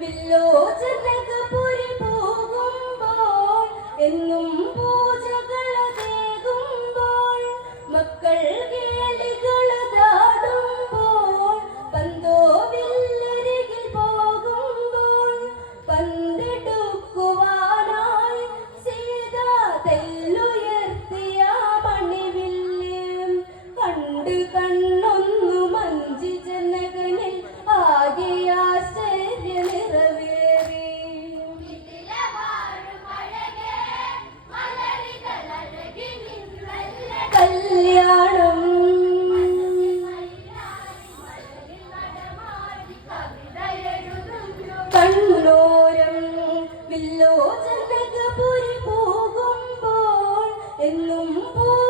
below the Oh.